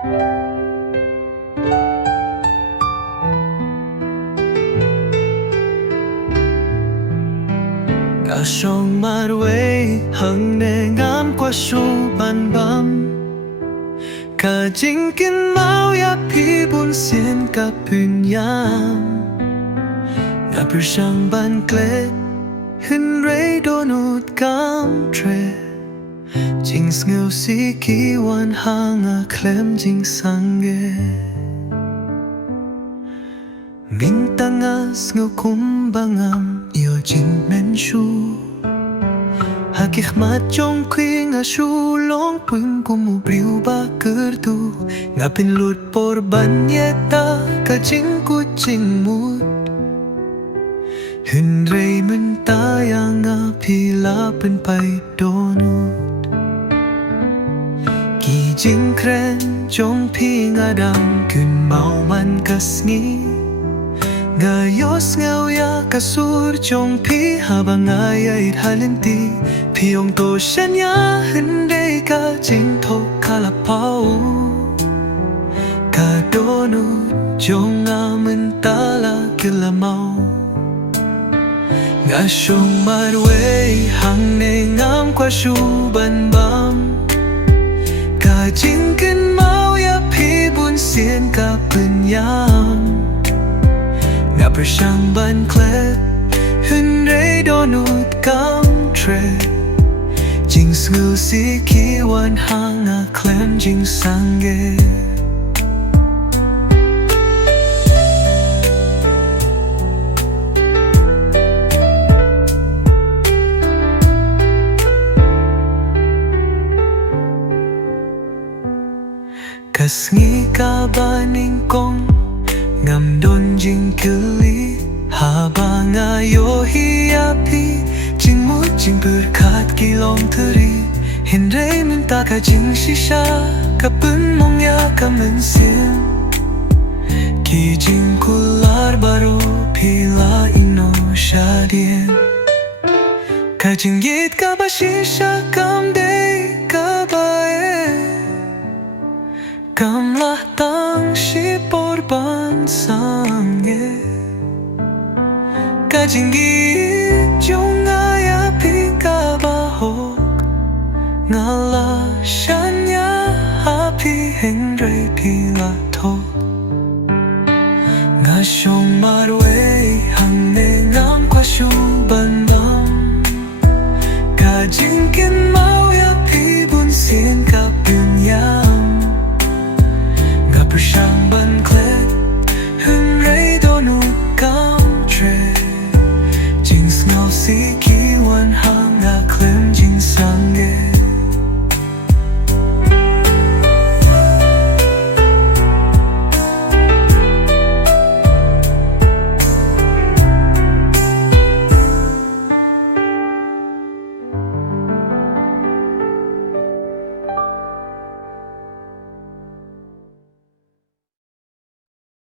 Cả sông mát quê hằng nề ngắm qua sông ban băm cả chính kinh mau ya pi bun xiên cả pün yam ngà bự sang ban kle hin rei donut cam tre chính ngeu si ki wan hang a klem chính sang ge min tangas ngeu kum bangam io chính men shu Hakik mat jong kui nga shu long pun kumu briu ba kertu ngapin lut porban yeta ka jing ku jing mut Hun rei mun ta yang nga pila pen pai donut Ki jing kren jong pi nga dam kun mau man kas ngi Ngayos ngawya kasur jong pi habang ayay halinti Piyong to siya niya hindi ka jing to kalapao Kadonut jong amin tala kilamao Nga siyong marway hang nengam kwa shuban bam Ka jing kin mau ya pi bun sien ka penyam Nga bersang ban klet Hun rei donut kam tre Jing sngul si ki wan hang a klem jing sangge Kas ngi ka baning kong Ngam don jing kili Habang ayo hiapi Jing mu jing berkat kilong teri Hindray minta ka jing shisha Kapun mong ya ka mensin Ki jing kular baru pila ino syadien Ka jing yit ka ba shisha kam day ka bae Kam lah tang shi porban sangye Ka jing yit jong aya pi ka bahok Ngala shanya hapi hengray pila tok Nga syong marway hang nengam kwa shuban bam Ka jing kin mau ya pi bun sien ka penyam Nga bersang ban klet hun rei donut kam tre Jing ngao si